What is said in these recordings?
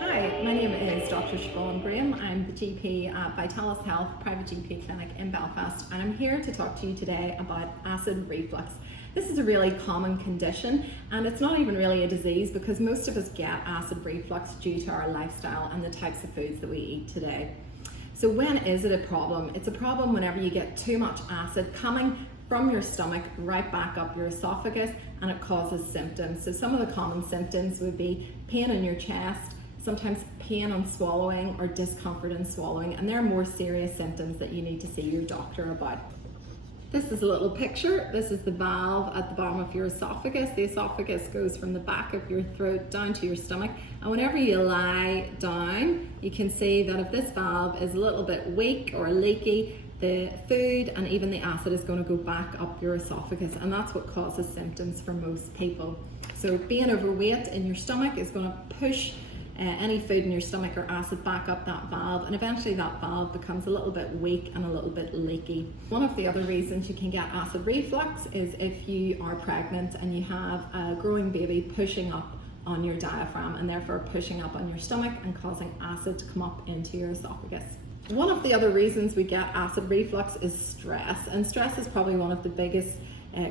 Hi, my name is Dr. Siobhan Graham. I'm the GP at Vitalis Health Private GP Clinic in Belfast, and I'm here to talk to you today about acid reflux. This is a really common condition, and it's not even really a disease because most of us get acid reflux due to our lifestyle and the types of foods that we eat today. So when is it a problem? It's a problem whenever you get too much acid coming from your stomach right back up your esophagus, and it causes symptoms. So some of the common symptoms would be pain in your chest, sometimes pain on swallowing or discomfort in swallowing, and they're more serious symptoms that you need to see your doctor about. This is a little picture. This is the valve at the bottom of your esophagus. The esophagus goes from the back of your throat down to your stomach, and whenever you lie down, you can see that if this valve is a little bit weak or leaky, the food and even the acid is going to go back up your esophagus, and that's what causes symptoms for most people. So being overweight in your stomach is going to push any food in your stomach or acid back up that valve, and eventually that valve becomes a little bit weak and a little bit leaky. One of the other reasons you can get acid reflux is if you are pregnant and you have a growing baby pushing up on your diaphragm and therefore pushing up on your stomach and causing acid to come up into your esophagus. One of the other reasons we get acid reflux is stress, and stress is probably one of the biggest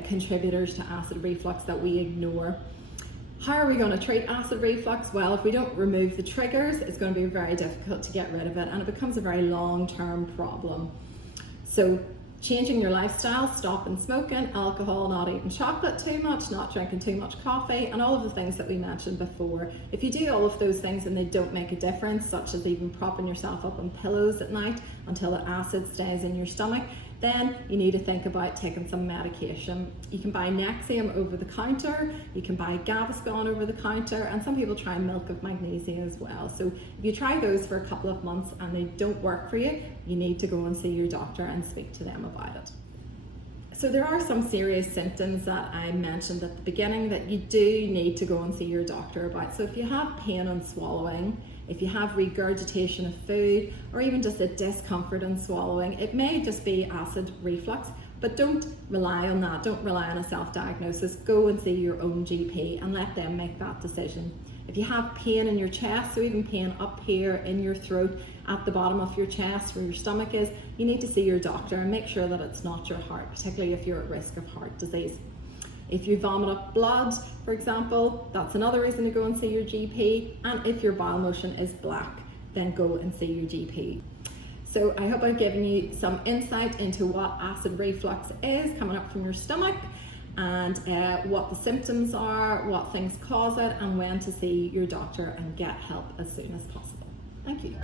contributors to acid reflux that we ignore. How are we going to treat acid reflux? Well, if we don't remove the triggers, it's going to be very difficult to get rid of it, and it becomes a very long-term problem. So changing your lifestyle, stopping smoking, alcohol, not eating chocolate too much, not drinking too much coffee, and all of the things that we mentioned before. If you do all of those things and they don't make a difference, such as even propping yourself up on pillows at night until the acid stays in your stomach, then you need to think about taking some medication. You can buy Nexium over the counter, you can buy Gaviscon over the counter, and some people try milk of magnesia as well. So if you try those for a couple of months and they don't work for you, you need to go and see your doctor and speak to them about it. So there are some serious symptoms that I mentioned at the beginning that you do need to go and see your doctor about. So if you have pain on swallowing, if you have regurgitation of food, or even just a discomfort in swallowing, it may just be acid reflux, but don't rely on that. Don't rely on a self-diagnosis. Go and see your own GP and let them make that decision. If you have pain in your chest, so even pain up here in your throat, at the bottom of your chest where your stomach is, you need to see your doctor and make sure that it's not your heart, particularly if you're at risk of heart disease. If you vomit up blood, for example, that's another reason to go and see your GP. And if your bowel motion is black, then go and see your GP. So I hope I've given you some insight into what acid reflux is coming up from your stomach, and what the symptoms are, what things cause it, and when to see your doctor and get help as soon as possible. Thank you.